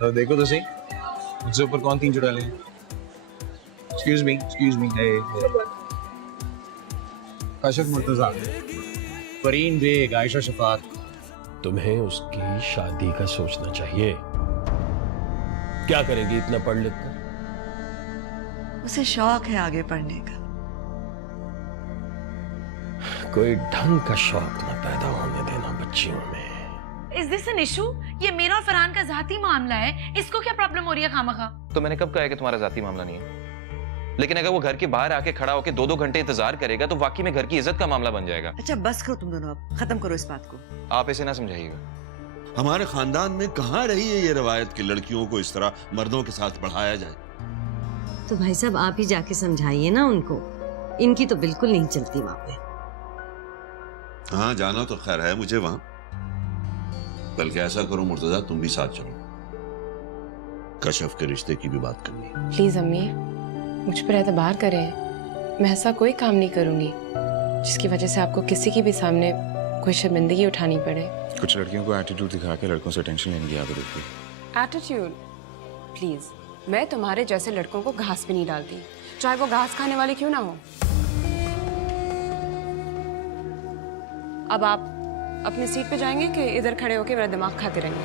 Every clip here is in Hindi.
तो देखो तो सही मुझसे ऊपर कौन 3 चुड़ा ले। Excuse me Kashif Murtaza, Fareen Baig, Ayesha Shafat. तुम्हें उसकी शादी का सोचना चाहिए। क्या करेगी इतना पढ़ लिख कर? उसे शौक है आगे पढ़ने का। कोई ढंग का शौक ना पैदा होने देना बच्चियों में। Is this an issue? ये मेरा और फरहान का जाती मामला है, इसको क्या प्रॉब्लम हो रही है खामखा? तो मैंने कब कहा है कि तुम्हारा जाती मामला नहीं है? लेकिन अगर वो घर के बाहर आके खड़ा होके 2-2 घंटे इंतजार करेगा तो वाकई में घर की इज्जत का मामला बन जाएगा। अच्छा बस करो तुम दोनों, अब खत्म करो इस बात को। आप इसे ना समझाइएगा। हमारे खानदान में कहाँ रही है ये रवायत कि लड़कियों को इस तरह मर्दों के साथ पढ़ाया जाए। तो भाई साहब आप ही जाके समझाइए ना उनको, इनकी तो बिल्कुल नहीं चलती वहां पे। हाँ जाना तो खैर है मुझे वहां, बल्कि ऐसा करो मुर्तजा तुम भी साथ चलो, कशफ के रिश्ते की भी बात करनी है। प्लीज अम्मी मुझ पर एतबार करें, मैं ऐसा कोई काम नहीं करूंगी जिसकी वजह से आपको किसी की भी सामने कोई शर्मिंदगी उठानी पड़े। कुछ लड़कियों को एटीट्यूड दिखा के लड़कों से टेंशन लेने की आदत होती है। एटीट्यूड? प्लीज, मैं तुम्हारे जैसे लड़कों को घास भी नहीं डालती, चाहे वो घास खाने वाले क्यों ना हो। अब आप अपनी सीट पे जाएंगे कि इधर खड़े होकर मेरा दिमाग खाते रहेंगे?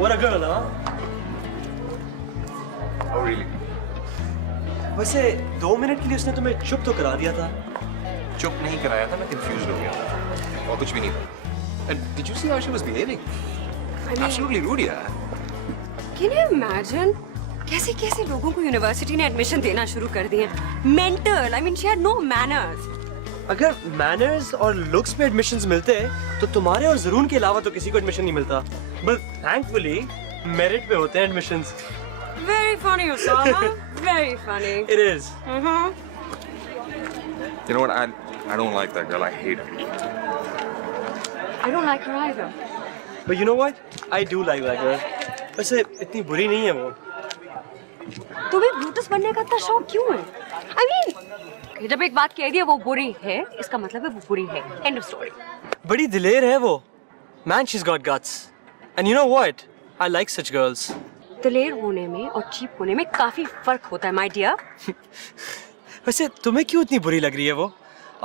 What a girl, huh? Oh really? वैसे 2 मिनट के लिए उसने तुम्हें चुप तो करा दिया था। चुप नहीं कराया था, मैं कंफ्यूज हो गया था और कुछ भी नहीं था। And did you see how she was behaving? Absolutely rude यार। Can you imagine? कैसे कैसे लोगों को यूनिवर्सिटी ने एडमिशन देना शुरू कर दिए। Mental, I mean she had no manners. अगर मैनर्स और लुक्स पे एडमिशंस मिलते तो तुम्हारे और जरून के अलावा तो किसी को एडमिशन नहीं मिलता। बट थैंकफुली मेरिट पे होते हैं admissions. Very funny, Osama. Very funny. It is. You know what? I don't like that girl. I hate her. I don't like her either. But you know what? I do like that girl. वैसे इतनी बुरी नहीं है वो। तुम्हें ब्रूटस बनने का इतना शौक क्यों है? I mean, जब एक बात कह दी है वो बुरी है, इसका मतलब है वो बुरी है। End of story. बड़ी दिलेर है वो। Man, she's got guts. And you know what? I like such girls. दिलेर होने में और चीप होने में काफी फर्क होता है, my dear. वैसे तुम्हें क्यों इतनी बुरी लग रही है वो?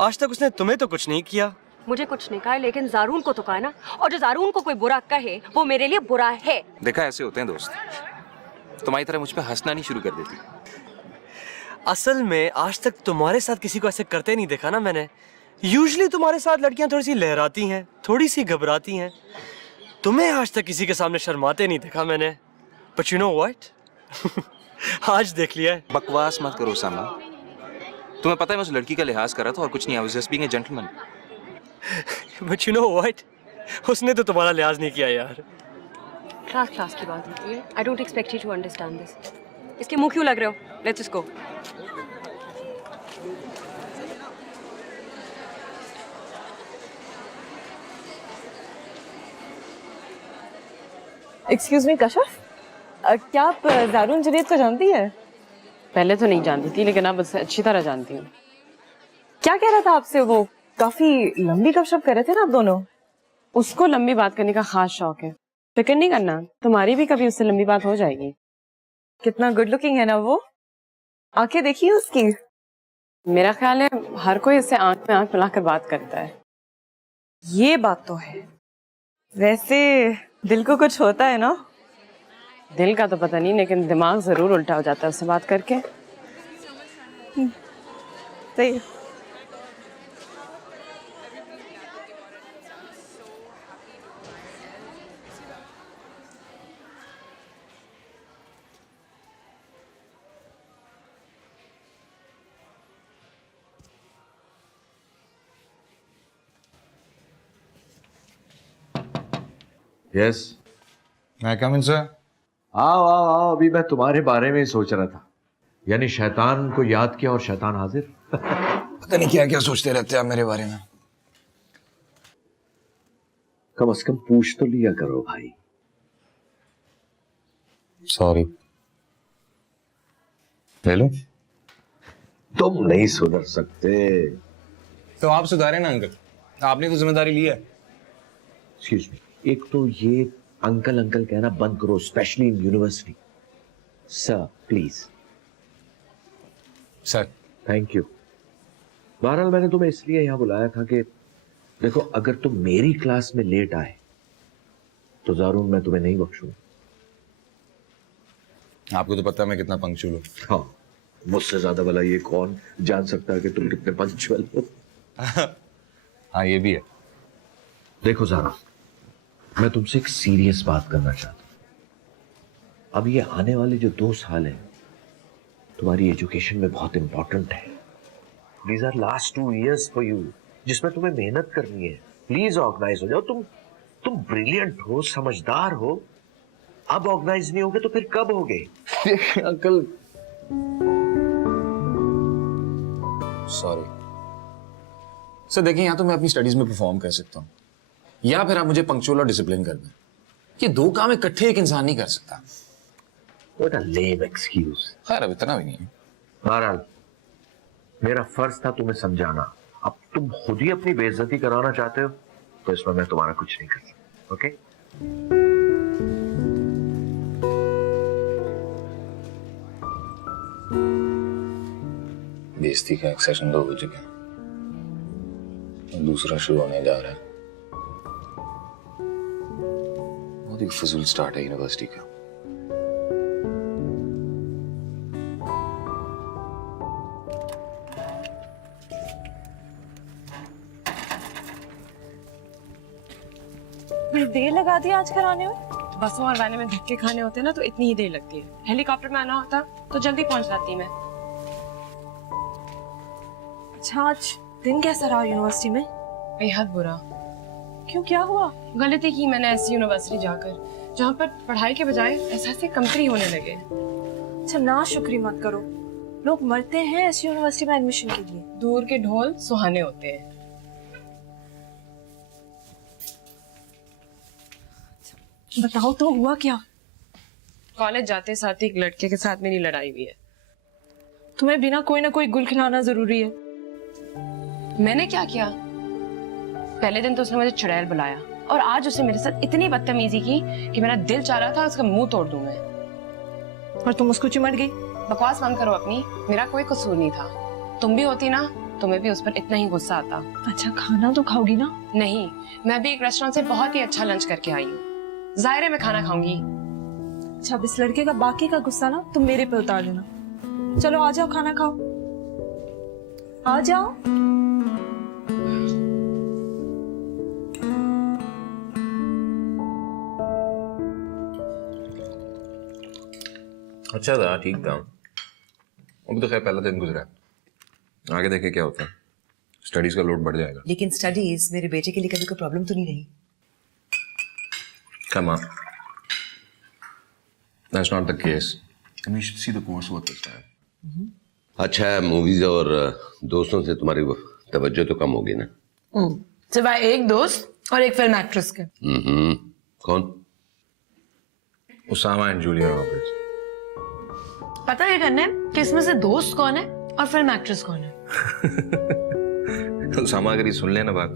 आज तक उसने तुम्हें तो कुछ नहीं किया। मुझे कुछ नहीं कहा है, लेकिन जारून को तो कहा ना, और जो जारून को कोई बुरा कहे वो मेरे लिए बुरा है। देखा ऐसे होते हैं दोस्त। तुम्हारी तरह मुझ पे हंसना नहीं शुरू कर देती। असल में आज तक तुम्हारे साथ किसी को ऐसे करते नहीं देखा ना मैंने। यूजुअली तुम्हारे साथ लड़कियां थोड़ी सी लहराती हैं, थोड़ी सी घबराती हैं। तुम्हें आज तक किसी के सामने शर्माते नहीं देखा मैंने। But you know what? आज देख लिया है। बकवास मत करो सामा। तुम्हें पता है मैं उस लड़की का लिहाज कर रहा था और कुछ नहीं। I was just being a gentleman. But you know what? उसने तो तुम्हारा लिहाज नहीं किया यार। क्लास की बात होती है। I don't expect you to understand this. इसके मुंह क्यों लग रहे हो? Let's just go. Excuse me Kashaf, क्या आप जारून जुनैद को जानती है? पहले तो नहीं जानती थी, लेकिन अब उससे अच्छी तरह जानती हूँ। क्या कह रहा था आपसे वो? काफी लंबी गपशप कर रहे थे ना आप दोनों। उसको लंबी बात करने का खास शौक है। फिक्र नहीं करना, तुम्हारी भी कभी उससे लंबी बात हो जाएगी। कितना गुड लुकिंग है ना वो, आंखें देखिए उसकी। मेरा ख्याल है हर कोई इससे आंख में आंख मिलाकर बात करता है। ये बात तो है। वैसे दिल को कुछ होता है ना? दिल का तो पता नहीं, लेकिन दिमाग जरूर उल्टा हो जाता है उससे बात करके। सही। यस, मैं कम इन सर? आओ आओ आओ, अभी मैं तुम्हारे बारे में ही सोच रहा था। यानी शैतान को याद किया और शैतान हाजिर। पता नहीं क्या क्या सोचते रहते हैं आप मेरे बारे में। कम से कम पूछ तो लिया करो भाई। सॉरी। ले लो। तुम नहीं सुधर सकते। तो आप सुधारे ना अंकल, आपने तो जिम्मेदारी ली है। एक्सक्यूज मी, एक तो ये अंकल अंकल कहना बंद करो, specially in university. Sir please. Sir. Thank you. बहरहाल मैंने तुम्हें इसलिए यहाँ बुलाया था कि देखो, अगर तुम मेरी क्लास में लेट आए तो ज़ारून मैं तुम्हें नहीं बख्शूंगा। आपको तो पता है मैं कितना पंक्चुअल हूँ। हाँ, मुझसे ज्यादा भला ये कौन जान सकता है कि तुम कितने पंक्चुअल हो। हाँ ये भी है। देखो ज़ारा, मैं तुमसे एक सीरियस बात करना चाहता हूँ। अब ये आने वाले जो 2 साल हैं तुम्हारी एजुकेशन में बहुत इंपॉर्टेंट है। These are last 2 years for you, जिसमें तुम्हें मेहनत करनी है। प्लीज ऑर्गेनाइज हो जाओ। तुम ब्रिलियंट हो, समझदार हो। अब ऑर्गेनाइज नहीं होगे तो फिर कब होगे? Uncle sorry sir. देखिए, यहाँ तो मैं अपनी स्टडीज में परफॉर्म कर सकता हूँ, या फिर आप मुझे पंक्चुअल और डिसिप्लिन कर दें। ये 2 काम इकट्ठे एक इंसान नहीं कर सकता। What a lame excuse। खैर अब इतना भी नहीं है। बहरहाल मेरा फर्ज था तुम्हें समझाना। अब तुम खुद ही अपनी बेइज्जती कराना चाहते हो तो इसमें मैं तुम्हारा कुछ नहीं कर सकता। ओके? बेइज्जती का एक सेशन तो हो चुका है, दूसरा शुरू होने जा रहा है। बहुत ही फजूल स्टार्ट है यूनिवर्सिटी का। देर लगा दी आज कराने में। बसों और वैन में धक्के खाने होते हैं ना तो इतनी ही देर लगती है। हेलीकॉप्टर में आना होता तो जल्दी पहुंच जाती मैं। अच्छा, आज दिन कैसा रहा यूनिवर्सिटी में? बेहद बुरा। क्यों, क्या हुआ? गलती की मैंने ऐसी यूनिवर्सिटी जाकर जहाँ पर पढ़ाई के बजाय एहसास कमतरी होने लगे। अच्छा, ना शुक्री मत करो। लोग मरते हैं ऐसी यूनिवर्सिटी में एडमिशन के लिए। दूर के ढोल सुहाने होते हैं। बताओ तो हुआ क्या? कॉलेज जाते साथ एक लड़के के साथ मेरी लड़ाई हुई है। तुम्हें बिना कोई ना कोई गुल खिलाना जरूरी है। मैंने क्या किया? पहले दिन तो उसने मुझे चुड़ैल बुलाया और आज उसने मेरे साथ इतनी बदतमीजी की कि मेरा दिल चाह रहा था उसका मुंह तोड़ दूं मैं। और तुम उसको चिमट गई? बकवास बंद करो अपनी, मेरा कोई कसूर नहीं था। तुम भी होती ना, तुम्हें भी उस पर इतना ही गुस्सा आता। अच्छा, खाना तो खाओगी ना? नहीं, मैं भी एक रेस्टोरेंट से बहुत ही अच्छा लंच करके आई हूँ। जाहिर है मैं खाना खाऊंगी। अच्छा, इस लड़के का बाकी का गुस्सा ना तुम मेरे पे उतार देना। चलो आ जाओ, खाना खाओ। आ जाओ। अच्छा था, ठीक था। अब तो खैर पहला दिन गुजरा है, आगे देखे क्या होता है। स्टडीज का लोड बढ़ जाएगा। लेकिन स्टडीज मेरे बेटे के लिए कभी कोई प्रॉब्लम तो नहीं रही? Come on. That's not the case. And we should see the course work this time. अच्छा है, मूवीज और दोस्तों से तुम्हारी तवज्जो तो कम होगी ना? सिवाय एक दोस्त और एक फिल्म एक्ट्रेस के। कौन? उसामा एंड जूलिया रॉबर्ट्स। पता है करने कि इसमें से दोस्त कौन है और फिल्म एक्ट्रेस कौन है? उसामा अगर ये सुन लेना बात,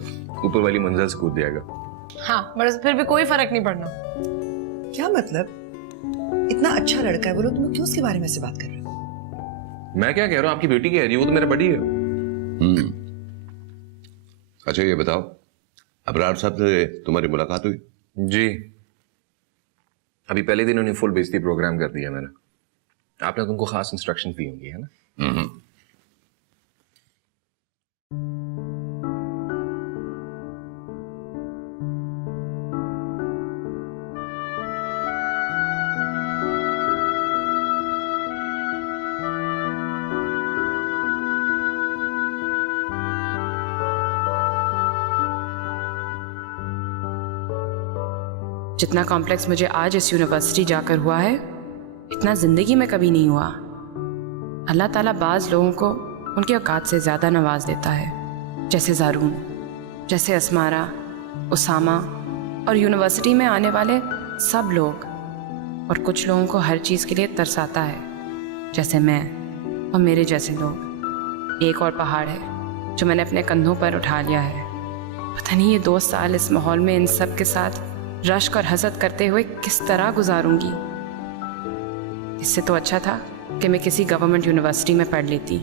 ऊपर वाली मंजिल से कूद जाएगा। हाँ, बस फिर भी कोई फर्क नहीं पड़ना। क्या मतलब? इतना अच्छा लड़का है, बोलो तुम क्यों उसके बारे में से बात कर रहे हो? मैं क्या कह रहा हूँ, आपकी बेटी कह रही है, वो तो मेरा बड़ी है। अच्छा ये बताओ, अबरार साहब से तुम्हारी मुलाकात हुई? जी, अभी पहले दिन उन्हें फुल बेइज्जती प्रोग्राम कर दिया मैंने। आपने तुमको खास इंस्ट्रक्शन दी होंगी, है ना? जितना कॉम्प्लेक्स मुझे आज इस यूनिवर्सिटी जाकर हुआ है, इतना जिंदगी में कभी नहीं हुआ। अल्लाह ताला बाज लोगों को उनके औकात से ज़्यादा नवाज देता है, जैसे ज़ारून, जैसे असमारा, उसामा और यूनिवर्सिटी में आने वाले सब लोग, और कुछ लोगों को हर चीज़ के लिए तरसाता है, जैसे मैं और मेरे जैसे लोग। एक और पहाड़ है जो मैंने अपने कंधों पर उठा लिया है। पता नहीं ये 2 साल इस माहौल में इन सब के साथ रश्क और हसद करते हुए किस तरह गुजारूंगी। इससे तो अच्छा था कि मैं किसी गवर्नमेंट यूनिवर्सिटी में पढ़ लेती,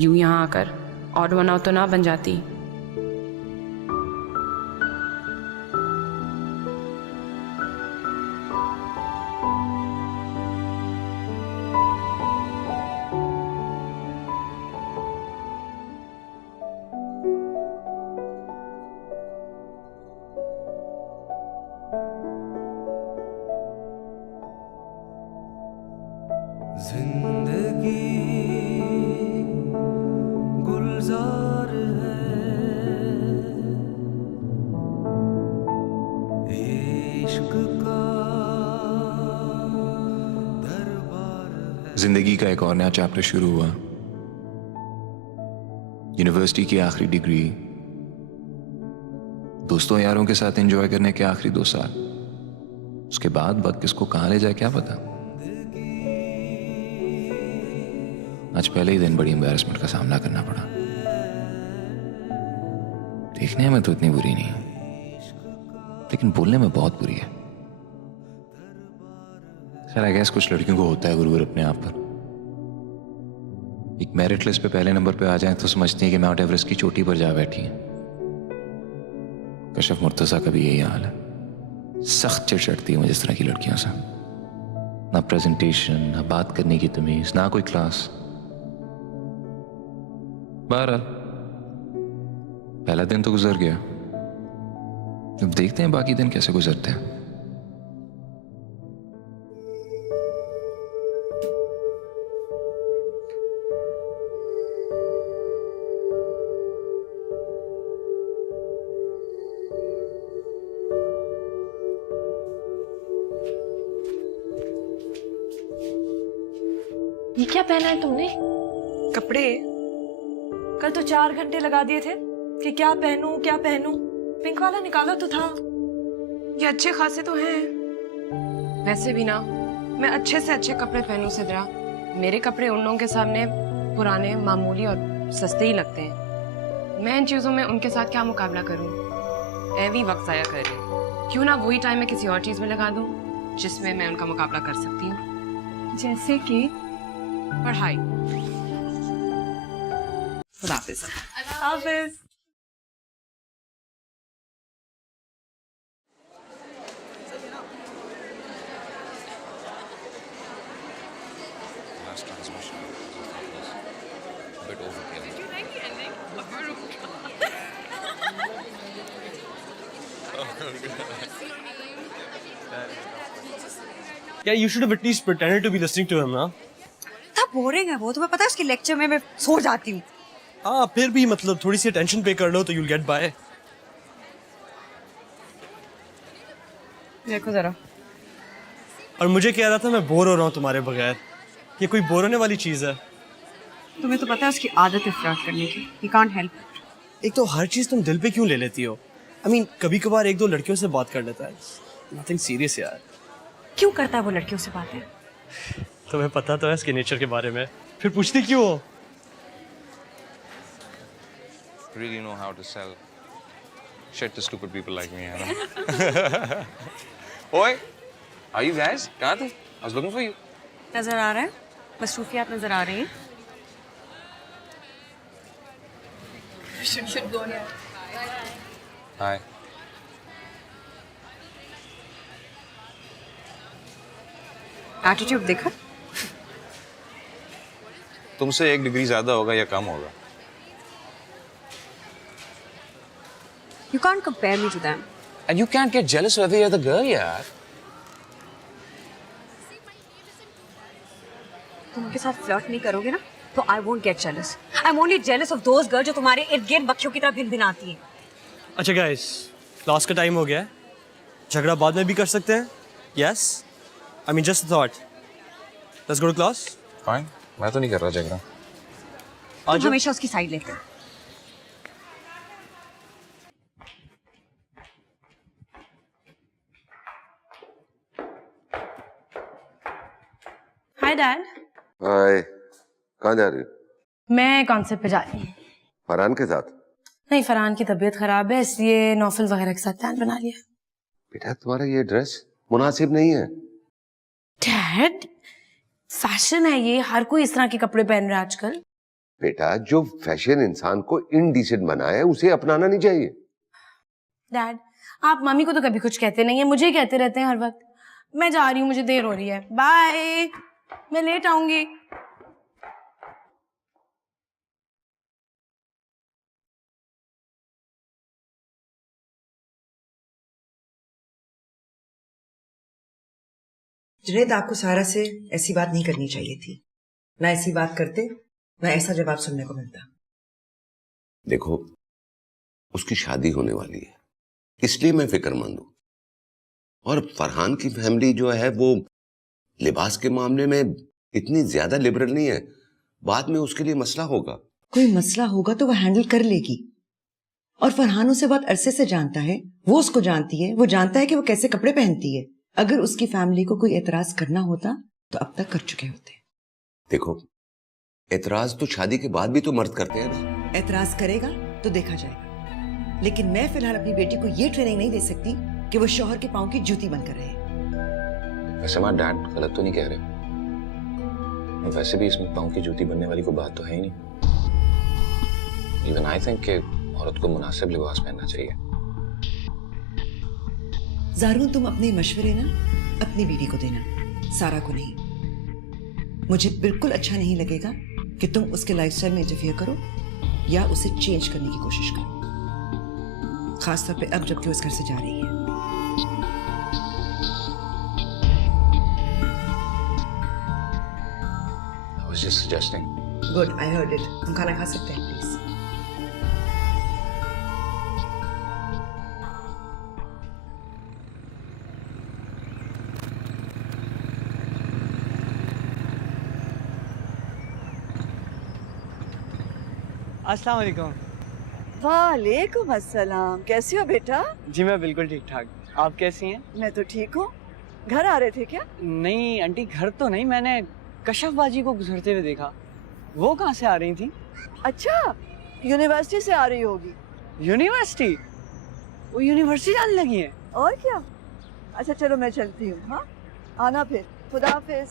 यूं यहाँ आकर ऑड वन आउट तो ना बन जाती। जिंदगी का एक और नया चैप्टर शुरू हुआ। यूनिवर्सिटी की आखिरी डिग्री, दोस्तों यारों के साथ एंजॉय करने के आखिरी 2 साल। उसके बाद वक्त किसको कहां ले जाए क्या पता। आज पहले ही दिन बड़ी एम्बैरेसमेंट का सामना करना पड़ा। देखने में तो इतनी बुरी नहीं है, लेकिन बोलने में बहुत बुरी है। खैर आई गेस कुछ लड़कियों को होता है गुरूर अपने आप पर। एक मेरिट लिस्ट पे पहले नंबर पे आ जाए तो समझती है कि माउंट एवरेस्ट की चोटी पर जा बैठी है। कशफ मुर्तजा का भी यही हाल है। सख्त चिढ़ चढ़ती है मुझे इस तरह की लड़कियों से। ना प्रेजेंटेशन, ना बात करने की तमीज, ना कोई क्लास। बहरहाल पहला दिन तो गुजर गया, अब देखते हैं बाकी दिन कैसे गुजरते हैं। ये क्या पहना है तुमने? कपड़े कल तो 4 घंटे लगा दिए थे कि क्या पहनूं क्या पहनूं। पिंक वाला निकाला तो था। ये अच्छे खासे तो हैं। वैसे भी ना मैं अच्छे से अच्छे कपड़े पहनूं सिद्रा। मेरे कपड़े उन लोगों के सामने पुराने, मामूली और सस्ते ही लगते हैं। मैं इन चीजों में उनके साथ क्या मुकाबला करूं? ऐवी वक्त जाया कर रहे। क्यों ना वही टाइम मैं किसी और चीज में लगा दूं जिसमें मैं उनका मुकाबला कर सकती हूँ। जैसे कि पढ़ाई। खुदा हाफिज़। हाफिज़। Last transmission was a bit overkill. Did you like the ending? Yeah, you should have at least pretended to be listening to him, ना? था बोरिंग है वो, तुम्हें पता है उसके लेक्चर में मैं सो जाती हूँ। हाँ, फिर भी मतलब थोड़ी सी अटेंशन पे कर लो तो you'll get by. देखो जरा। और मुझे कह रहा था मैं बोर हो रहा हूँ तुम्हारे बगैर। ये कोई बोर होने वाली चीज है? तुम्हें तो पता है उसकी आदत है फ्लर्ट करने की। You can't help it. एक तो हर चीज तुम दिल पे क्यों ले लेती हो? I mean, कभी कभार 1-2 लड़कियों से बात कर लेता है। Nothing serious यार। क्यों करता है वो लड़कियों से बातें? तुम्हें पता तो है इसके नेचर के बारे में, फिर पूछती क्यों हो? Really know how to sell shit to stupid people like me, Anna. Oi, are you guys? कहाँ थे? I was looking for you. नजर आ रहा है, मसरूफियात नजर आ रही हैं। Hi. एटीट्यूड देखा? तुमसे 1 डिग्री ज्यादा होगा या कम होगा? You can't compare me to them. And you can't get jealous whether you're the girl, यार. तुम उनके साथ फ्लर्ट नहीं करोगे ना, तो I won't get jealous. I'm only jealous of those girls जो तुम्हारे इर्द-गिर्द बच्चों की तरह भिन-भिनाती हैं। अच्छा गाइस, क्लास का टाइम हो गया है। झगड़ा बाद में भी कर सकते हैं? Yes? I mean, just a thought. Let's go to class. Fine. मैं तो नहीं कर रहा झगड़ा। तुम हमेशा उसकी साइड लेते हो। Hi dad. हाय, कहाँ जा रही हो? मैं कॉन्सर्ट पे जा रही हूँ। फरहान के साथ? नहीं, फरहान की तबीयत खराब है इसलिए नौफल वगैरह के साथ प्लान बना लिया। बेटा तुम्हारा ये ड्रेस मुनासिब नहीं है। डैड, फैशन है ये, हर कोई इस तरह के कपड़े पहन रहा है आजकल। बेटा जो फैशन इंसान को इनडिसेंट बनाए उसे अपनाना नहीं चाहिए। डैड, आप मम्मी को तो कभी कुछ कहते नहीं है, मुझे ही कहते रहते हैं हर वक्त। मैं जा रही हूँ, मुझे देर हो रही है। बाय, मैं लेट आऊंगी। जुनैद, आपको सारा से ऐसी बात नहीं करनी चाहिए थी। ना ऐसी बात करते, ना ऐसा जवाब सुनने को मिलता। देखो, उसकी शादी होने वाली है, इसलिए मैं फिक्रमंद हूं। और फरहान की फैमिली जो है वो लिबास के मामले में इतनी ज्यादा लिबरल नहीं है। बाद में उसके लिए मसला होगा। कोई मसला होगा तो वो हैंडल कर लेगी। और फरहान उसे बहुत अरसे से जानता है, वो उसको जानती है, वो जानता है कि वो कैसे कपड़े पहनती है। अगर उसकी फैमिली को कोई एतराज करना होता तो अब तक कर चुके होते। देखो, एतराज तो शादी के बाद भी तो मर्द करते हैं ना। एतराज करेगा तो देखा जाएगा, लेकिन मैं फिलहाल अपनी बेटी को ये ट्रेनिंग नहीं दे सकती कि वो शौहर के पांव की जूती बनकर रहे। वैसे हमारा डैड गलत तो नहीं कह रहे, और वैसे भी इसमें पांव की जूती बनने वाली कोई बात तो है ही नहीं। इवन आई थिंक कि औरत को मुनासिब लिबास पहनना चाहिए। ज़ारून, तुम अपने मशवरे ना अपनी बीवी को देना, सारा को नहीं। मुझे बिल्कुल अच्छा नहीं लगेगा कि तुम उसके लाइफस्टाइल में इंटरफियर करो या उसे चेंज करने की कोशिश करो, खासतौर पे अब जबकि वो इस घर से जा रही है। I was just suggesting. Good, I heard it. हम खाना खा सकते हैं प्लीज? अस्सलाम वालेकुम। वालेकुम अस्सलाम। कैसी हो बेटा? जी मैं बिल्कुल ठीक ठाक। आप कैसी हैं? मैं तो ठीक हूँ। घर आ रहे थे क्या? नहीं आंटी, घर तो नहीं, मैंने कशफ बाजी को गुजरते हुए देखा। वो कहाँ से आ रही थी? अच्छा, यूनिवर्सिटी से आ रही होगी। यूनिवर्सिटी? वो यूनिवर्सिटी जाने लगी है? और क्या। अच्छा चलो मैं चलती हूँ। हाँ, आना फिर। खुदा हाफिज।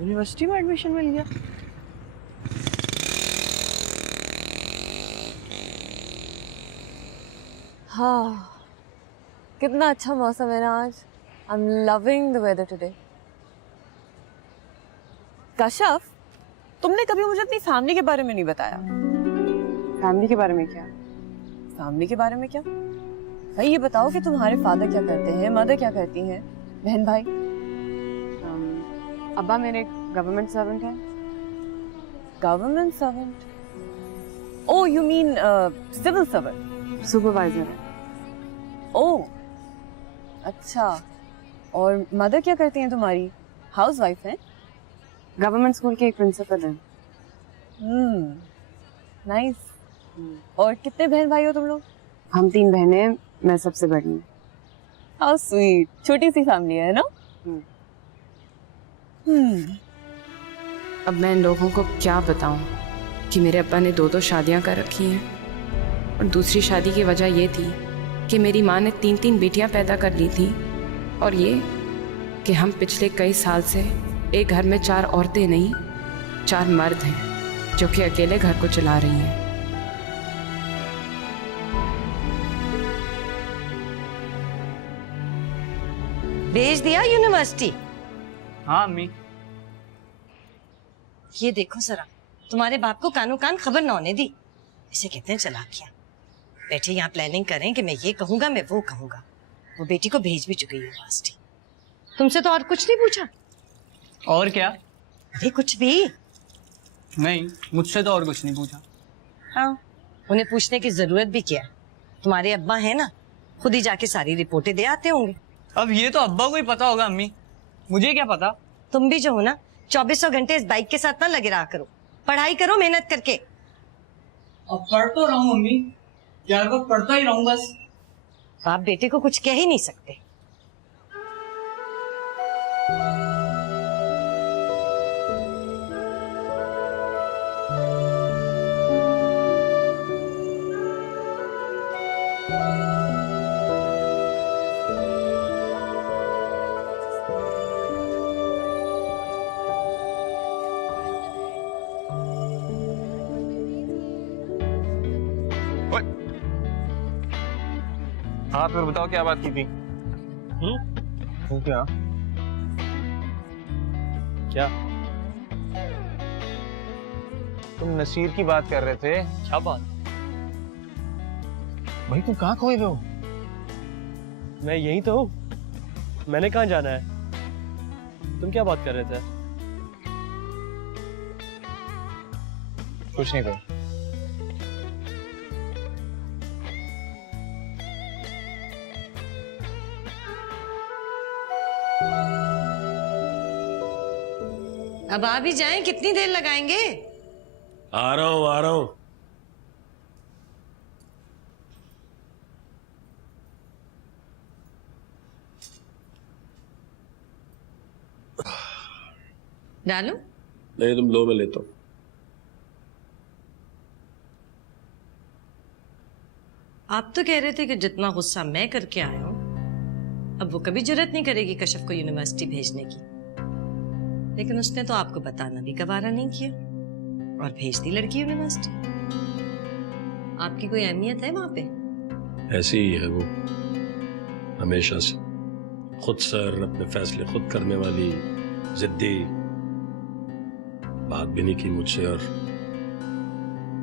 यूनिवर्सिटी में एडमिशन मिल गया? हाँ, कितना अच्छा मौसम है ना आज। I am loving the weather today. Kashaf, तुमने कभी मुझे अपनी फैमिली के बारे में नहीं बताया। फैमिली के बारे में क्या? फैमिली के बारे में क्या? भाई ये बताओ कि तुम्हारे फादर क्या करते हैं, मदर क्या करती हैं, बहन भाई? अब्बा मेरे गवर्नमेंट सर्वेंट है। Government servant? Oh you mean civil servant, supervisor है। ओह अच्छा, और मदर क्या करती हैं तुम्हारी? हाउसवाइफ है? गवर्नमेंट स्कूल के एक प्रिंसिपल हैं। नाइस। और कितने बहन भाई हो तुम लोग? हम 3 बहनें हैं, मैं सबसे बड़ी हूँ। हाउ स्वीट, छोटी सी फैमिली है ना? अब मैं इन लोगों को क्या बताऊं कि मेरे अब्बा ने 2 शादियां कर रखी हैं, और दूसरी शादी की वजह ये थी कि मेरी माँ ने 3 बेटियां पैदा कर ली थी, और ये कि हम पिछले कई साल से एक घर में 4 औरतें नहीं 4 मर्द हैं जो कि अकेले घर को चला रही हैं। भेज दिया यूनिवर्सिटी? हाँ अम्मी। ये देखो जरा, तुम्हारे बाप को कानों कान खबर न होने दी। इसे कहते हैं चालाकियां। बैठे यहाँ प्लानिंग करें कि मैं ये कहूंगा, मैं वो कहूंगा। वो बेटी को भेज भी चुकी यूनिवर्सिटी। तुमसे तो और कुछ नहीं पूछा? और क्या? अरे कुछ भी नहीं, मुझसे तो और कुछ नहीं पूछा। हाँ, उन्हें पूछने की जरूरत भी क्या है? तुम्हारे अब्बा है ना, खुद ही जाके सारी रिपोर्टें दे आते होंगे। अब ये तो अब्बा को ही पता होगा अम्मी, मुझे क्या पता। तुम भी जो हो ना, 2400 घंटे इस बाइक के साथ ना लगे रहा करो। पढ़ाई करो मेहनत करके। अब पढ़ तो रहा हूँ अम्मी, यार को पढ़ता ही रहूँ बस। आप बेटे को कुछ कह ही नहीं सकते। हाँ तो बताओ क्या बात की थी? क्या क्या? तुम नसीर की बात कर रहे थे। क्या बात? भाई तुम कहाँ खोए हुए हो? मैं यही तो हूँ। मैंने कहाँ जाना है? तुम क्या बात कर रहे थे? कुछ नहीं भाई। अब आ भी जाएं, कितनी देर लगाएंगे? आ रहा हूं, आ रहा हूं। डालू? नहीं, तुम लो, मैं लेता हूं। आप तो कह रहे थे कि जितना गुस्सा मैं करके आया हूं, अब वो कभी जरूरत नहीं करेगी कश्यप को यूनिवर्सिटी भेजने की। लेकिन उसने तो आपको बताना भी गवारा नहीं किया और भेज दी लड़की यूनिवर्सिटी। आपकी कोई अहमियत है वहां पे? ऐसी ही है वो, हमेशा से। खुद सर, अपने फैसले खुद करने वाली, जिद्दी। बात भी नहीं की मुझसे और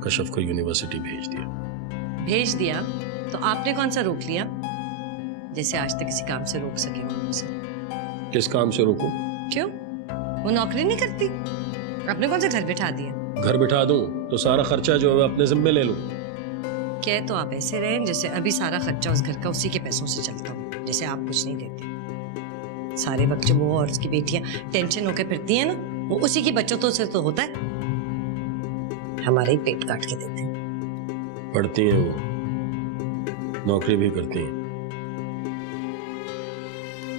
कश्यप को यूनिवर्सिटी भेज दिया। भेज दिया तो आपने कौन सा रोक लिया, जैसे आज तक किसी काम से रोक सके हो उसे? किस काम से रोकूं? क्यों, वो नौकरी नहीं करती? आपने कौन सा घर बिठा दिया? घर बिठा दूं तो सारा खर्चा जो है अपने जिम्मे ले लूं। कह तो आप ऐसे रहे जैसे अभी सारा खर्चा उस घर का उसी के पैसों से चलता हो, जैसे आप कुछ नहीं देते। सारे वक्त जब वो और उसकी बेटियां टेंशन होकर फिरती हैं ना, वो उसी की बच्चों से तो होता है, हमारे ही पेट काट के देते हैं। पढ़ती हैं वो, नौकरी भी करती हैं।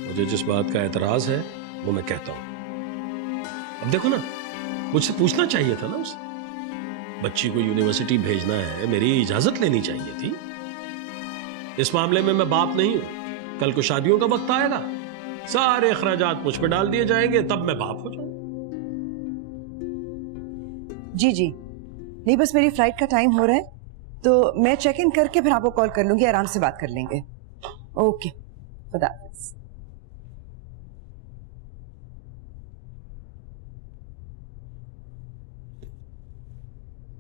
मुझे जिस बात का एतराज है वो मैं कहता हूं। अब देखो ना, मुझसे पूछना चाहिए था ना उसे। बच्ची को यूनिवर्सिटी भेजना है, मेरी इजाजत लेनी चाहिए थी। इस मामले में मैं बाप नहीं हूं। कल को शादियों का वक्त आएगा, सारे अखराजात मुझ पर डाल दिए जाएंगे, तब मैं बाप हो जाऊं। जी जी, नहीं बस मेरी फ्लाइट का टाइम हो रहा है, तो मैं चेक इन करके फिर आपको कॉल कर लूंगी, आराम से बात कर लेंगे। ओके, खुदा हाफिज।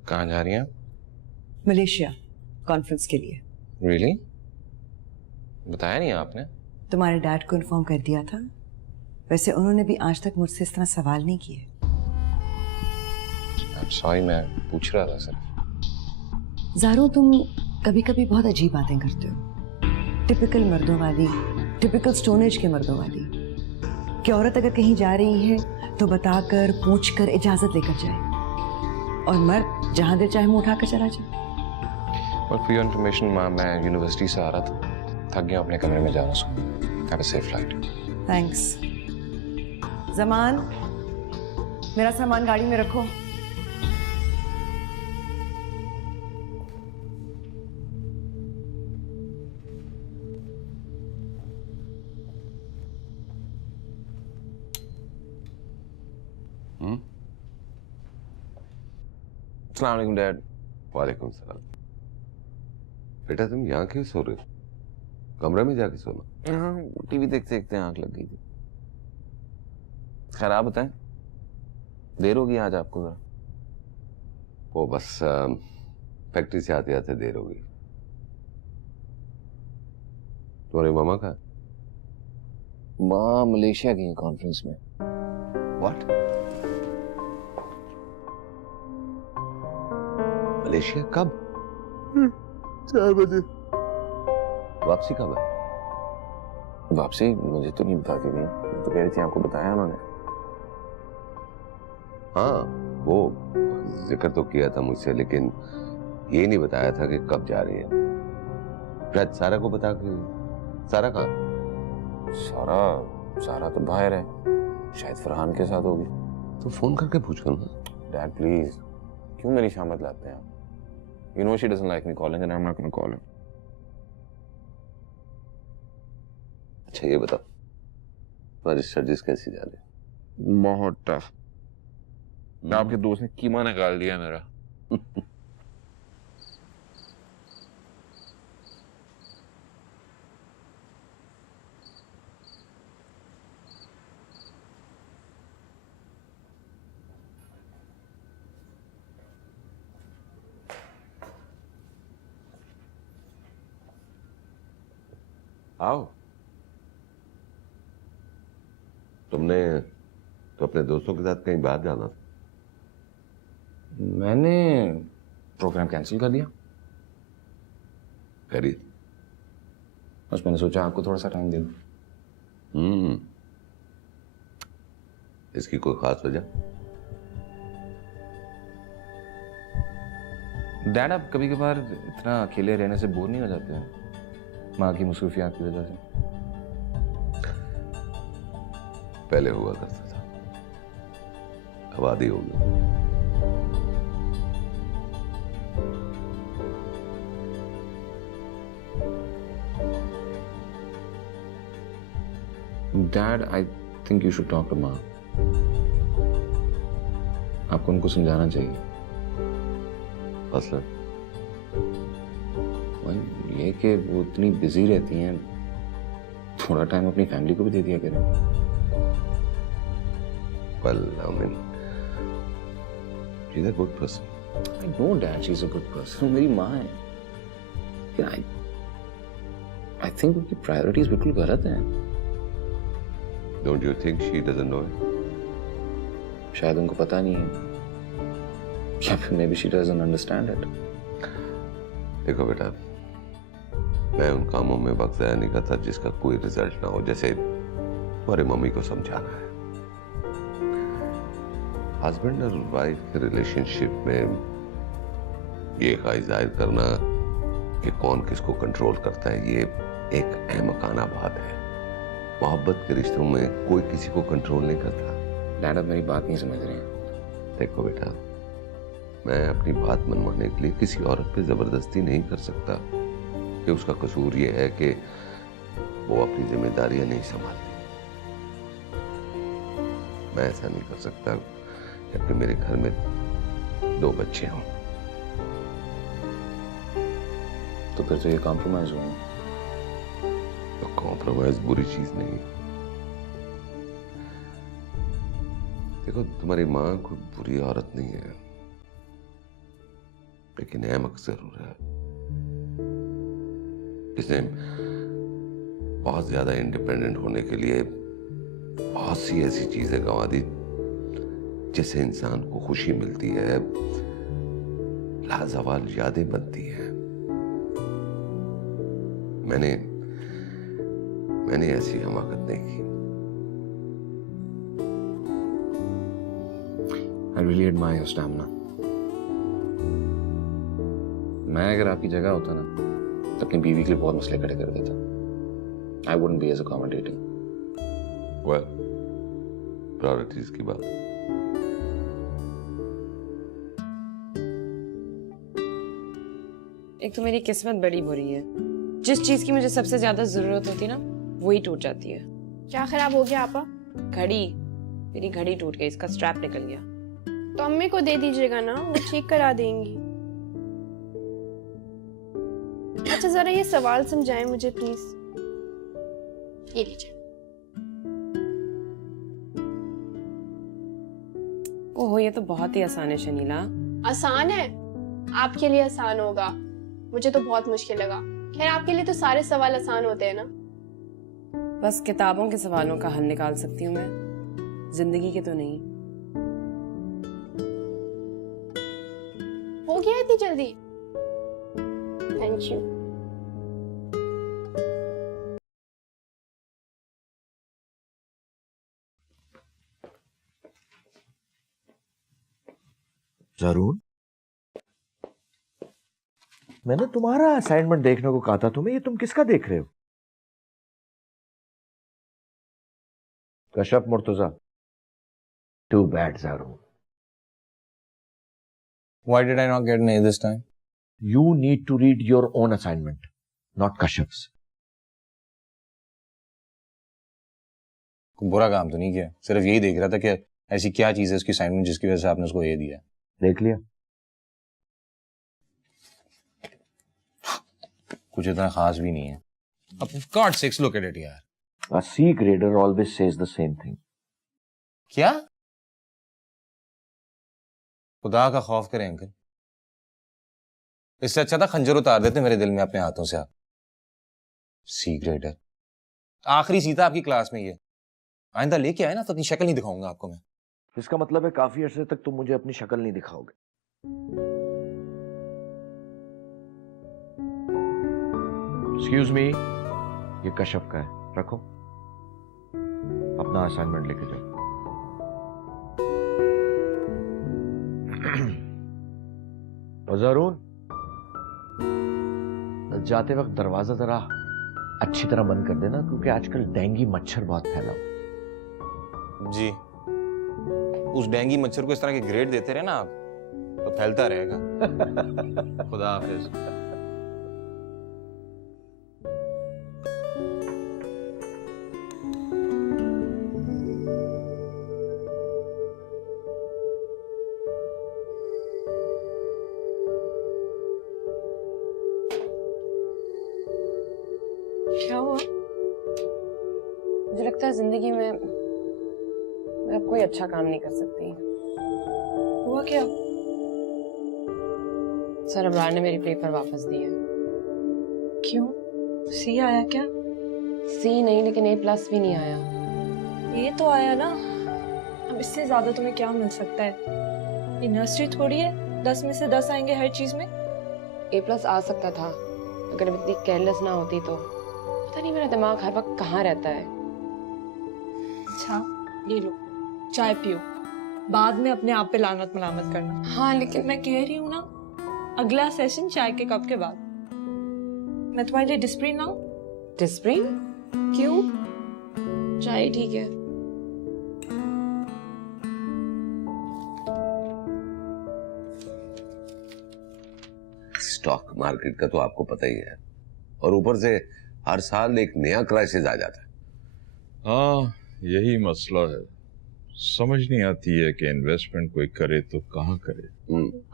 कहाँ जा रही हैं? मलेशिया कॉन्फ्रेंस के लिए। रियली? बताया नहीं आपने? तुम्हारे डैड को इन्फॉर्म कर दिया था। वैसे उन्होंने भी आज तक मुझसे इस तरह सवाल नहीं किए। सॉरी, मैं पूछ रहा था सिर्फ। ज़ारो, तुम कभी कभी बहुत अजीब बातें करते हो, टिपिकल मर्दों वाली, टिपिकल स्टोन एज के मर्दों वाली, कि औरत अगर कहीं जा रही है तो बताकर पूछकर इजाजत लेकर जाए, और मर्द जहां दिल चाहे मुंह उठाकर चला जाए। But for your information, माँ, मैं यूनिवर्सिटी से आ रहा था, थक गया, अपने कमरे में जाना। So have a safe flight. Thanks. Zaman, मेरा सामान गाड़ी में रखो। अस्सलाम वालेकुम डैड। वालेकुम सलाम। बेटा तुम यहाँ क्यों सो रहे हो? कमरे में जाके सोना। हाँ, टीवी देखते देखते आंख लग गई थी। खैर आप बताएं, देर होगी आज आपको? जरा वो बस फैक्ट्री से आते आते देर हो गई। तुम्हारी मामा कहाँ? माँ मलेशिया गई है कॉन्फ्रेंस में। व्हाट? मलेशिया कब? 4 बजे। वापसी कब है? वापसी मुझे तो नहीं बताती थी, तो कह रही थी आपको बताया उन्होंने। हाँ, वो जिक्र तो किया था मुझसे, लेकिन ये नहीं बताया था कि कब जा रही है। शायद सारा को बता के। सारा कहाँ? सारा तो बाहर है, शायद फरहान के साथ होगी। तो फोन करके पूछो ना। डैड प्लीज, क्यों मेरी शामत लाते हैं आप? You know she doesn't like me calling and I'm not going to call her. अच्छा ये बताओ, तुम्हारी स्टडीज कैसी जा रही है? बहुत टफ। आपके दोस्त ने कीमा निकाल दिया मेरा। आओ। तुमने तो अपने दोस्तों के साथ कहीं बाहर जाना था। मैंने प्रोग्राम कैंसिल कर दिया। करिए। बस मैंने सोचा आपको थोड़ा सा टाइम दे दूं। इसकी कोई खास वजह? डैड, आप कभी कभार इतना अकेले रहने से बोर नहीं हो जाते हैं माँ की मसरूफियात की वजह से? पहले हुआ करता था, अब आदी हो गया। Dad, I think you should talk to माँ। आपको उनको समझाना चाहिए। मसलन ये कि वो इतनी बिजी रहती हैं, थोड़ा टाइम अपनी फैमिली को भी दे दिया करें। Well, I mean, she's a good person. I know, Dad, she's a good person. मेरी माँ है। Yeah, I think उनकी प्रायोरिटीज बिल्कुल गलत हैं। Don't you think she doesn't know it? शायद उनको पता नहीं है, या फिर maybe she doesn't understand it. देखो बेटा, मैं उन कामों में वक्त ज़ाया नहीं करता जिसका कोई रिजल्ट ना हो, जैसे तुम्हारी मम्मी को समझाना है। हस्बैंड और वाइफ के रिलेशनशिप में ये ख्वाहिश जाहिर करना कि कौन किसको कंट्रोल करता है, ये एक अहमकाना बात है। मोहब्बत के रिश्तों में कोई किसी को कंट्रोल नहीं करता। डैड, आप मेरी बात नहीं समझ रहे हैं। देखो बेटा, मैं अपनी बात मनवाने के लिए किसी औरत पे जबरदस्ती नहीं कर सकता कि उसका कसूर ये है कि वो अपनी जिम्मेदारियां नहीं संभालती। मैं ऐसा नहीं कर सकता जबकि मेरे घर में 2 बच्चे हों। तो फिर तो ये कॉम्प्रोमाइज हुआ। तो कॉम्प्रोमाइज बुरी चीज नहीं। देखो, तुम्हारी माँ कोई बुरी औरत नहीं है, लेकिन अहमक जरूर है। इसने बहुत ज्यादा इंडिपेंडेंट होने के लिए बहुत सी ऐसी चीजें गंवा दी जिससे इंसान को खुशी मिलती है, लाजवाल यादें बनती हैं। मैंने ऐसी हमाकत नहीं की। I really admire your stamina. मैं अगर आपकी जगह होता ना, तो अपनी बीवी के लिए बहुत मसले खड़े कर देता। I wouldn't be as accommodating. Well, priorities की बात। एक तो मेरी किस्मत बड़ी बुरी है, जिस चीज की मुझे सबसे ज्यादा जरूरत होती ना, वही टूट जाती है। क्या खराब हो गया आपा? घड़ी, मेरी घड़ी टूट गई, इसका स्ट्रैप निकल गया। तो अम्मी को दे दीजिएगा ना, वो ठीक करा देंगी। अच्छा, जरा ये सवाल समझाएं मुझे प्लीज। ये लीजिए। ओहो, ये तो बहुत ही आसान है शनीला। आसान है? आपके लिए आसान होगा, मुझे तो बहुत मुश्किल लगा। खैर, आपके लिए तो सारे सवाल आसान होते हैं ना। बस किताबों के सवालों का हल निकाल सकती हूँ मैं, जिंदगी के तो नहीं। हो गया इतनी जल्दी? Thank you. जरूर, मैंने तुम्हारा असाइनमेंट देखने को कहा था तुम्हें, ये तुम किसका देख रहे हो? Kashyap Murtaza. Too bad Zaroon. Why did I not get an A this time? You need to read your own assignment, not Kashyap's. कोई बुरा काम तो नहीं किया, सिर्फ यही देख रहा था कि ऐसी क्या चीज है उसकी असाइनमेंट जिसकी वजह से आपने उसको ए दिया। देख लिया? कुछ इतना खास भी नहीं है। अब God sakes, look at it यार। A C grader always says the same thing. क्या? खुदा का खौफ करें अंकल, इससे अच्छा था खंजर उतार देते मेरे दिल में अपने हाथों से आप। सी ग्रेडर। आखिरी सीता आपकी क्लास में ही है। आइंदा लेके आए ना तो अपनी शक्ल नहीं दिखाऊंगा आपको मैं। इसका मतलब है काफी अरसे तक तुम मुझे अपनी शक्ल नहीं दिखाओगे। एक्सक्यूज मी, ये कश्यप का है, रखो। अपना असाइनमेंट लेके जाओ। और ज़रून, जाते वक्त दरवाजा जरा अच्छी तरह बंद कर देना, क्योंकि आजकल डेंगू मच्छर बहुत फैला हुआ है। जी, उस डेंगी मच्छर को इस तरह के ग्रेड देते रहे ना आप तो फैलता रहेगा। खुदा हाफिज। क्या हुआ? मुझे लगता है जिंदगी में मैं अब कोई अच्छा काम नहीं कर सकती। हुआ क्या? सर अबरार ने मेरी पेपर वापस दिए। क्यों? सी आया क्या? सी नहीं, लेकिन A+ भी नहीं आया। ये तो आया ना, अब इससे ज्यादा तुम्हें क्या मिल सकता है? ये नर्सरी थोड़ी है, 10 में से 10 आएंगे हर चीज में। A+ आ सकता था अगर मैं इतनी केयरलेस ना होती तो। पता नहीं मेरा दिमाग हर वक्त कहाँ रहता है। अच्छा, ये लो चाय पियो, बाद में अपने आप पे लानत मलामत करना। हाँ लेकिन मैं कह रही हूँ ना, अगला सेशन चाय के कप के बाद। मैं तुम्हारे लिए डिस्प्रिन लाऊं? डिस्प्रिन? क्यों? चाय ठीक है। स्टॉक मार्केट का तो आपको पता ही है, और ऊपर से हर साल एक नया क्राइसिस आ जाता है। हाँ, यही मसला है। समझ नहीं आती है कि इन्वेस्टमेंट कोई करे तो कहाँ करे।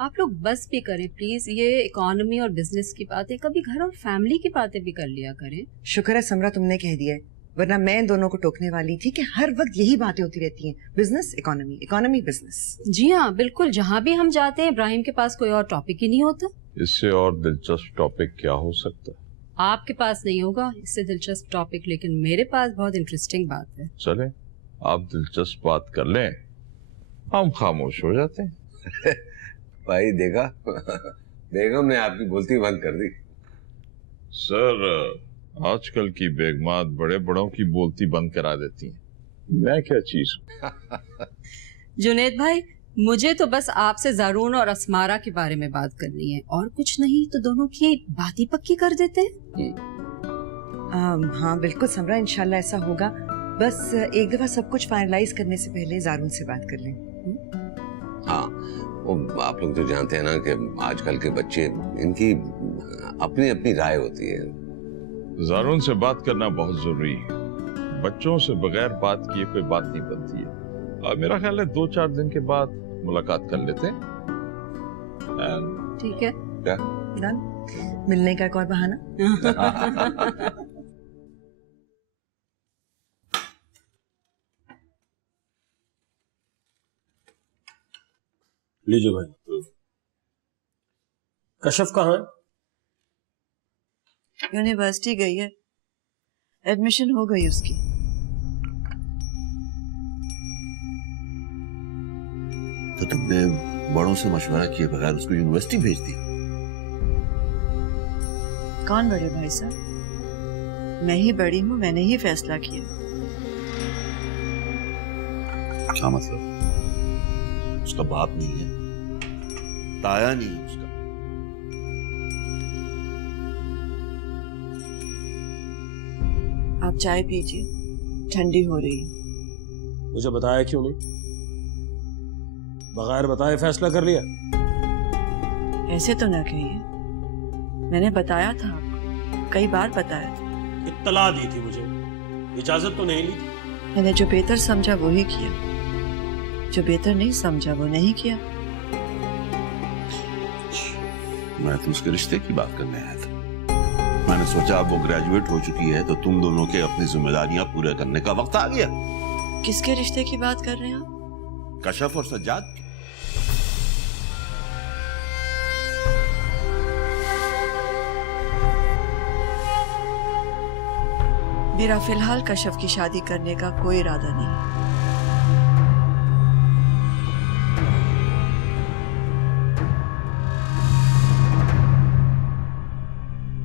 आप लोग बस भी करें प्लीज, ये इकोनॉमी और बिजनेस की बातें कभी घर और फैमिली की बातें भी कर लिया करें। शुक्र है समरा तुमने कह दिया है, वरना मैं इन दोनों को टोकने वाली थी कि हर वक्त यही बातें होती रहती हैं, बिजनेस इकोनॉमी, इकोनॉमी बिजनेस। जी हाँ बिल्कुल, जहाँ भी हम जाते हैं इब्राहिम के पास कोई और टॉपिक ही नहीं होता। इससे और दिलचस्प टॉपिक क्या हो सकता है? आपके पास नहीं होगा इससे दिलचस्प टॉपिक, लेकिन मेरे पास बहुत इंटरेस्टिंग बात है। चले, आप दिलचस्प बात कर लें, हम खामोश हो जाते हैं। भाई देखा, बेगम ने आपकी बोलती बंद कर दी। सर, आजकल की बेगमात बड़े बड़ों की बोलती बंद करा देती हैं। मैं क्या चीज हूँ? जुनेद भाई, मुझे तो बस आपसे ज़ारून और अस्मारा के बारे में बात करनी है, और कुछ नहीं तो दोनों की बात ही पक्की कर देते हैं। हाँ बिल्कुल समरा, इंशाल्लाह ऐसा होगा। बस एक दफा सब कुछ फाइनलाइज करने से पहले ज़ारून से बात कर लें। हाँ, वो आप लोग तो जानते हैं ना कि आजकल के बच्चे, इनकी अपनी अपनी राय होती है। ज़ारून से बात करना बहुत जरूरी है। बच्चों से बगैर बात किए कोई बात नहीं बनती है। मेरा ख्याल है 2-4 दिन के बाद मुलाकात कर लेते हैं। ठीक है, क्या? डन। मिलने का एक और बहाना। लीजिए भाई। कश्यप कहाँ है? यूनिवर्सिटी गई है, एडमिशन हो गई उसकी। तो तुमने बड़ों से मशवरा किए बगैर उसको यूनिवर्सिटी भेज दिया? कौन बड़े भाई साहब? मैं ही बड़ी हूँ, मैंने ही फैसला किया। क्या मतलब? उसका बाप नहीं है, ताया नहीं है उसका। आप चाय पीजिए, ठंडी हो रही है। मुझे बताया क्यों नहीं? बगैर बताए फैसला कर लिया? ऐसे तो ना कहिए, मैंने बताया था आपको, कई बार बताया था। इत्तला दी थी मुझे, इजाजत तो नहीं ली थी। मैंने जो बेहतर समझा वो ही किया, जो बेहतर नहीं समझा वो नहीं किया। मैं तो उसके रिश्ते की बात करने आया था। मैंने सोचा अब वो ग्रेजुएट हो चुकी है तो तुम दोनों के अपनी जिम्मेदारियां पूरा करने का वक्त आ गया। किसके रिश्ते की बात कर रहे हैं आप? कशफ और सज्जाद। मेरा फिलहाल कश्यप की शादी करने का कोई इरादा नहीं।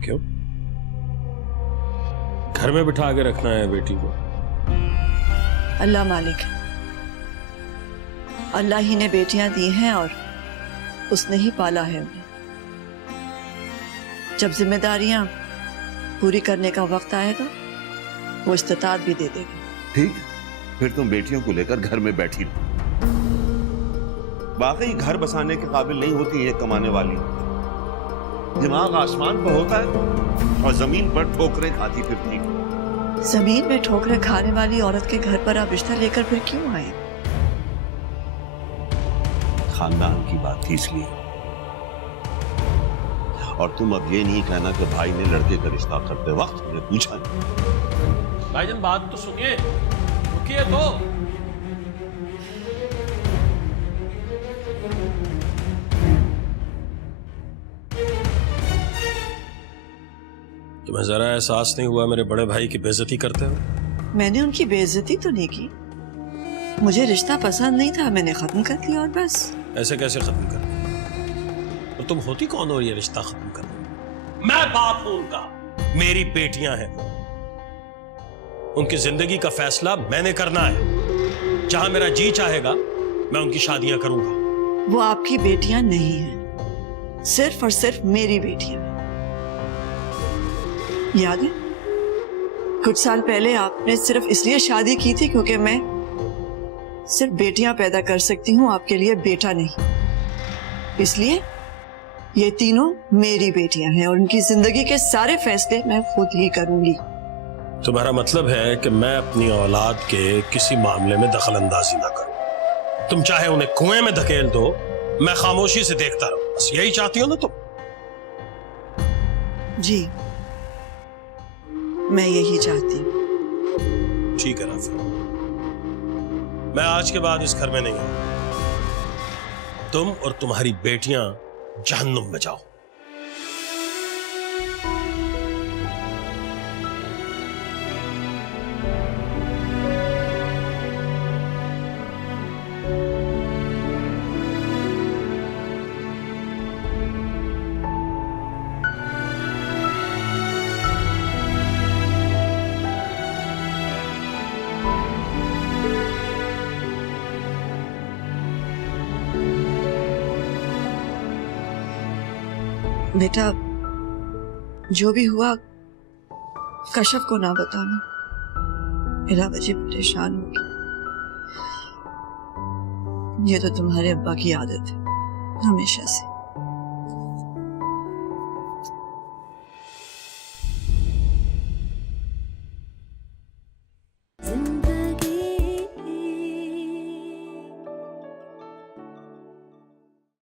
क्यों? घर में बिठा के रखना है बेटी को? अल्लाह मालिक है, अल्लाह ही ने बेटियां दी हैं और उसने ही पाला है उन्हें। जब जिम्मेदारियां पूरी करने का वक्त आएगा वो इस्तिताअत भी दे देगा। ठीक, फिर तुम बेटियों को लेकर घर में बैठी रहो। वाकई घर बसाने के काबिल नहीं होती है कमाने वाली, दिमाग आसमान पर होता है और जमीन पर ठोकरें खाती फिरती। जमीन में ठोकरें खाने वाली औरत के घर पर आप रिश्ता लेकर फिर क्यों आए? खानदान की बात थी इसलिए। और तुम अब ये नहीं कहना कि भाई ने लड़के का रिश्ता करते वक्त मुझे पूछा नहीं। भाईजान बात तो सुनिए, रुकिए तो। तुम्हें जरा एहसास नहीं हुआ मेरे बड़े भाई की बेइज्जती करते हो? मैंने उनकी बेइज्जती तो नहीं की, मुझे रिश्ता पसंद नहीं था, मैंने खत्म कर दिया और बस। ऐसे कैसे खत्म कर दिया? तो तुम होती कौन हो ये रिश्ता खत्म करने? मैं बाप हूं उनका, मेरी बेटियां हैं, उनकी जिंदगी का फैसला मैंने करना है। जहां मेरा जी चाहेगा मैं उनकी शादियां करूंगा। वो आपकी बेटियां नहीं हैं, सिर्फ और सिर्फ मेरी बेटियां। याद है कुछ साल पहले आपने सिर्फ इसलिए शादी की थी क्योंकि मैं सिर्फ बेटियां पैदा कर सकती हूं, आपके लिए बेटा नहीं। इसलिए ये तीनों मेरी बेटियां हैं और उनकी जिंदगी के सारे फैसले मैं खुद ही करूंगी। तुम्हारा मतलब है कि मैं अपनी औलाद के किसी मामले में दखल अंदाजी ना करूं? तुम चाहे उन्हें कुएं में धकेल दो, मैं खामोशी से देखता रहूं, बस यही चाहती हो ना तुम? जी, मैं यही चाहती हूँ। ठीक है राफी, मैं आज के बाद इस घर में नहीं आऊंगा। तुम और तुम्हारी बेटियां जहन्नुम में जाओ। बेटा, जो भी हुआ कश्यप को ना बताना, मेरा बच्ची परेशान होगी। ये तो तुम्हारे अब्बा की आदत है हमेशा से।